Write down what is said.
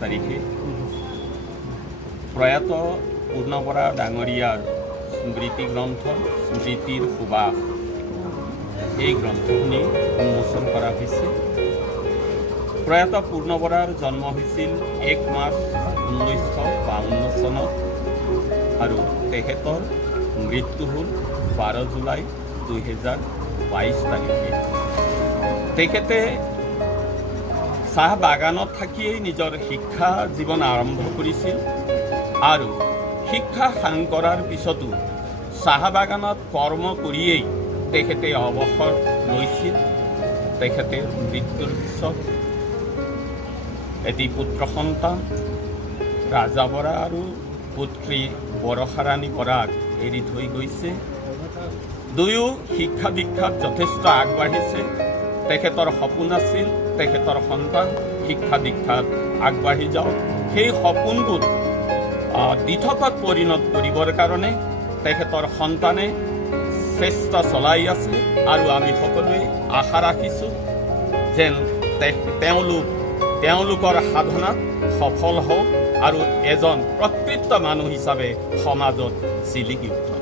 তাৰিখে প্ৰয়াত পূৰ্ণ বৰা ডাঙৰীয়াৰ স্মৃতি গ্ৰন্থ স্মৃতিৰ সুবাস এই গ্ৰন্থখিনি উন্মোচন কৰা হৈছে। প্ৰয়াত পূৰ্ণ বৰাৰ জন্ম হৈছিল 1 মাৰ্চ 1952 চনত আৰু তেখেতৰ মৃত্যু হ'ল 12 জুলাই 2022 তাৰিখে। তেখেতে চাহ বাগানত থাকিয়েই নিজৰ শিক্ষা জীৱন আৰম্ভ কৰিছিল আৰু শিক্ষা সাং কৰাৰ পিছতো চাহ বাগানত কৰ্ম কৰিয়েই তেখেতে অৱসৰ লৈছিল। তেখেতে মৃত্যুৰ পিছত এটি পুত্ৰ সন্তান ৰাজা বৰা আৰু পুত্ৰী বৰষাৰাণী বৰাক এৰি থৈ গৈছে। দুয়ো শিক্ষা দীক্ষাত যথেষ্ট আগবাঢ়িছে। তেখেতৰ সপোন আছিল তেখেতৰ সন্তান শিক্ষা দীক্ষাত আগবাঢ়ি যাওক। সেই সপোনবোৰ দিঠকত পৰিণত কৰিবৰ কাৰণে তেখেতৰ সন্তানে চেষ্টা চলাই আছে আৰু আমি সকলোৱে আশা ৰাখিছোঁ যেন তেওঁলোকৰ সাধনাত সফল হওক আৰু এজন প্ৰকৃত মানুহ হিচাপে সমাজত জিলিকি উঠক।